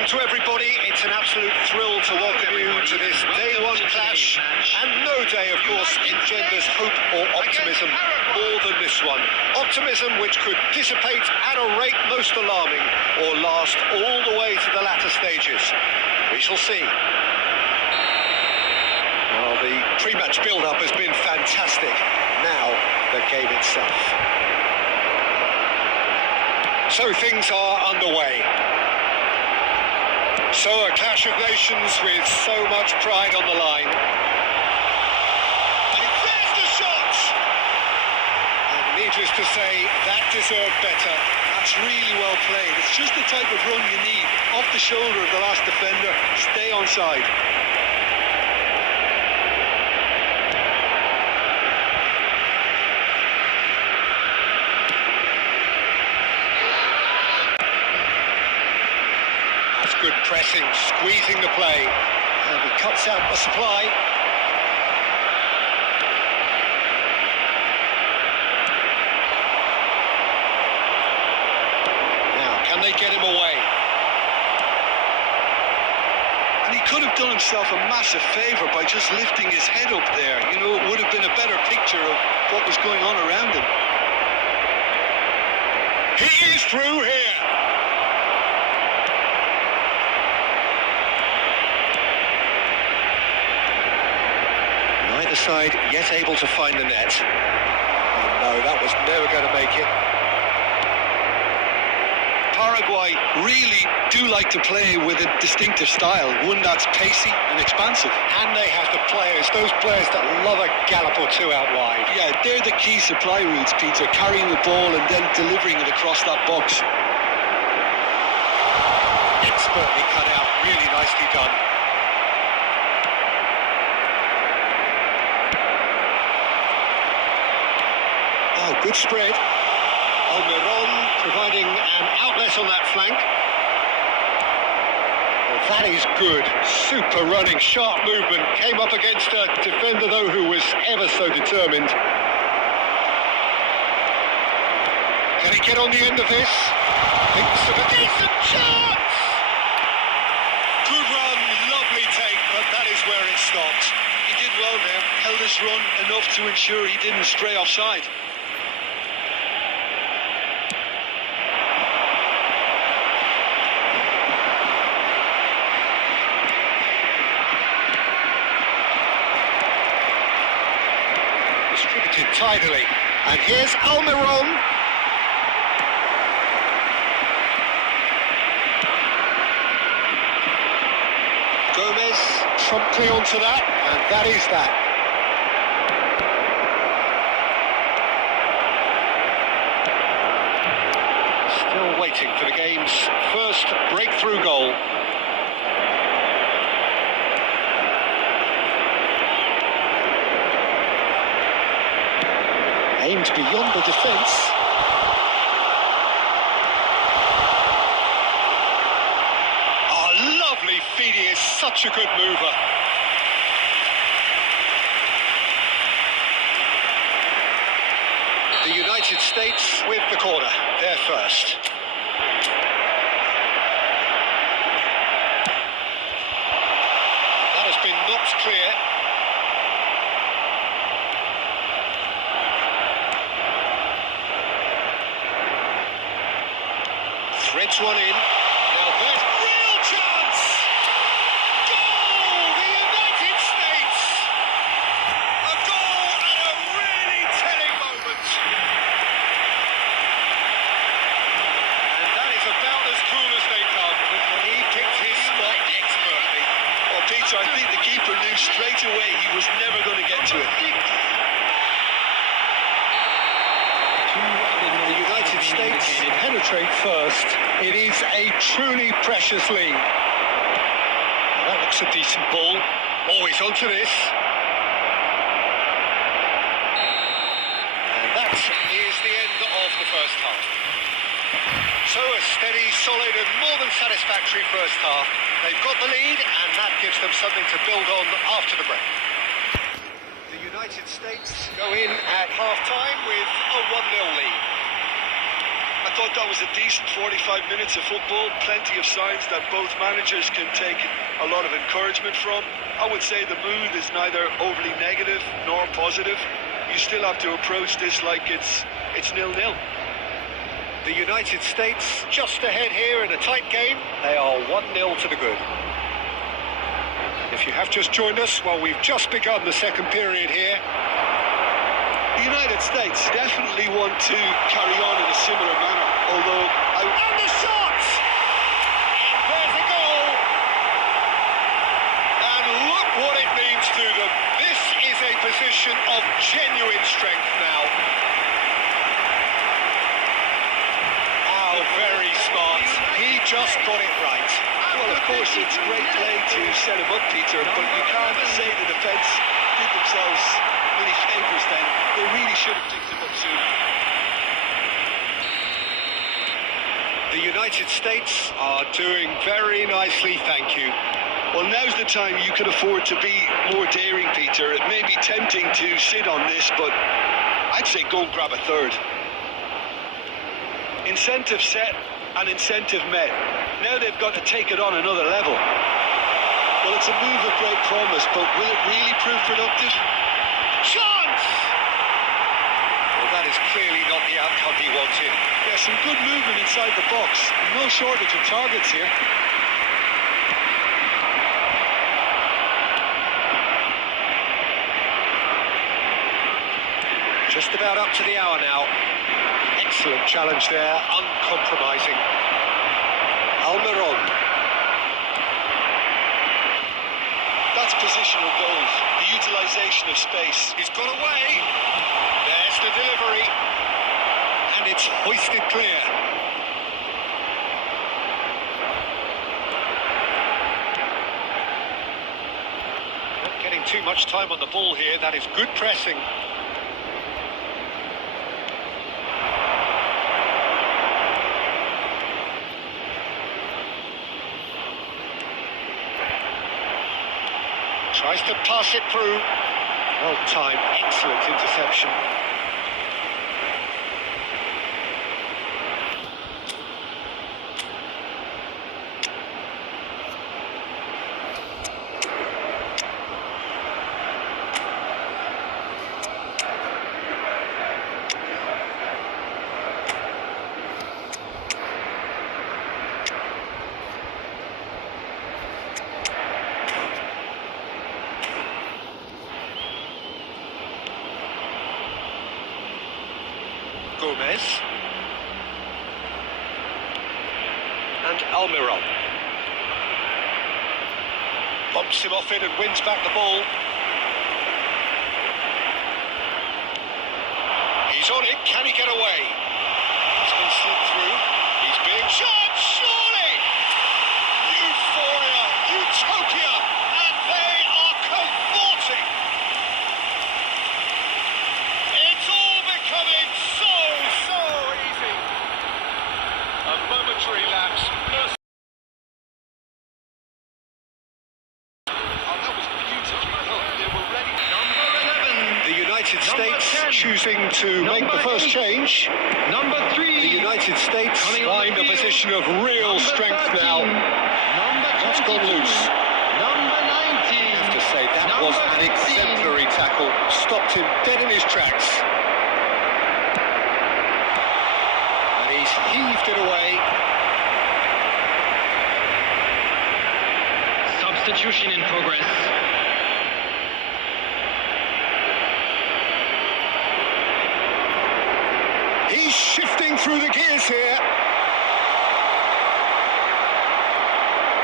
welcome to everybody. It's an absolute thrill to welcome you to this day one clash. And no day, of course, engenders hope or optimism more than this one. Optimism which could dissipate at a rate most alarming or last all the way to the latter stages. We shall see. Well, the pre-match build-up has been fantastic. Now, the game itself. So things are underway. So a clash of nations with so much pride on the line. And there's the shot! And needless to say, that deserved better. That's really well played. It's just the type of run you need. Off the shoulder of the last defender, stay onside. Good pressing, squeezing the play, and he cuts out the supply. Now, can they get him away? And he could have done himself a massive favour by just lifting his head up there. You know, it would have been a better picture of what was going on around him. He is through here. Neither side yet able to find the net. Oh, no, that was never going to make it. Paraguay really do like to play with a distinctive style, one that's pacey and expansive. And they have the players, those players that love a gallop or two out wide. Yeah, they're the key supply routes, Peter, carrying the ball and then delivering it across that box. Expertly cut out, really nicely done. Oh, good spread. Almiron providing an outlet on that flank. Well, that is good. Super running, sharp movement. Came up against a defender, though, who was ever so determined. Can he get on the end of this? Thinks of a decent chance! Good run, lovely take, but that is where it stopped. He did well there, held his run enough to ensure he didn't stray offside. Distributed tidily, and here's Almiron. Gomez promptly onto that, and that is that. Still waiting for the game's first breakthrough goal. Aimed beyond the defence. Oh, lovely feed. He is such a good mover. The United States with the corner, they're first. That has been knocked clear. Threads one in. Now there's real chance! Goal! The United States! A goal at a really telling moment. And that is about as cool as they come. He picked his spot expertly. Well, Peter, I think the keeper knew straight away he was never going to get to it. The United States penetrate first. It is a truly precious lead. That looks a decent ball. Always onto this. And that is the end of the first half. So a steady, solid and more than satisfactory first half. They've got the lead and that gives them something to build on after the break. The United States go in at half-time with a 1-0 lead. I thought that was a decent 45 minutes of football. Plenty of signs that both managers can take a lot of encouragement from. I would say the mood is neither overly negative nor positive. You still have to approach this like it's 0-0. The United States just ahead here in a tight game. They are 1-0 to the good. If you have just joined us, well, we've just begun the second period here. The United States definitely want to carry on in a similar manner, although And the shot! And there's a goal! And look what it means to them. This is a position of genuine strength now. How very smart. He just got it right. well, of course, it's great play to set him up, Peter, but you can't say the defence did themselves many favours then. They really should have picked him up sooner. The United States are doing very nicely, thank you. Well, now's the time you could afford to be more daring, Peter. It may be tempting to sit on this, but I'd say go and grab a third. Incentive set and incentive met. Now they've got to take it on another level. Well, it's a move of great promise, but will it really prove productive? Chance! Well, that is clearly not the outcome he wanted. Yeah, some good movement inside the box. No shortage of targets here. Just about up to the hour now. Excellent challenge there, uncompromising. Almiron. That's positional goals, the utilisation of space. He's got away. There's the delivery. And it's hoisted clear. Not getting too much time on the ball here. That is good pressing. Tries to pass it through. Well timed, excellent interception. Gomez and Almiron bumps him off it and wins back the ball. He's on it, can he get away? It's been slipped through, he's being shot, surely! Euphoria, utopia, and they are cavorting! It's all becoming so easy. A momentary lapse. Oh, that was beautifully done. They were ready. Number 11. The United States 10. choosing to make the first 8. change. Number 3. The United States Coming on find the a field. position of real Number strength 13. now. Number 22. That's gone loose. Number 19. I have to say, that was Number an 15. exemplary tackle. Stopped him dead in his tracks. And he's heaved it away. Substitution in progress. He's shifting through the gears here.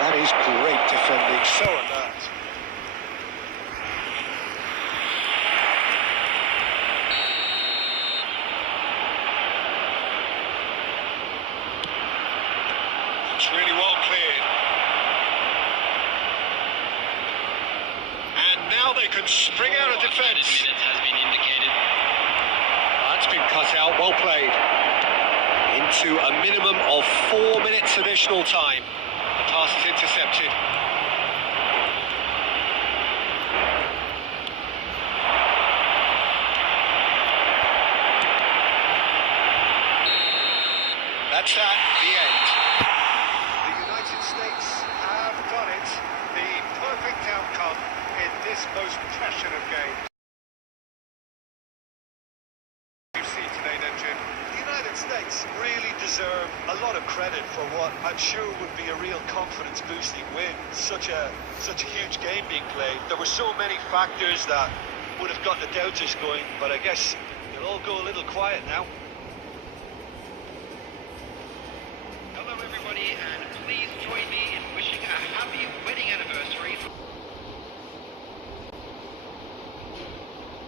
That is great defending. So alert. It's really well cleared. And now they can spring out of defence. Minute has been indicated. That's been cut out, well played. Into a minimum of 4 minutes additional time. The pass is intercepted. That's that, the end. The United States have done it. The perfect outcome in this most passionate game. You see today, then, Jim? The United States really deserve a lot of credit for what I'm sure would be a real confidence-boosting win. Such a huge game being played. There were so many factors that would have got the doubters going, but I guess they'll all go a little quiet now.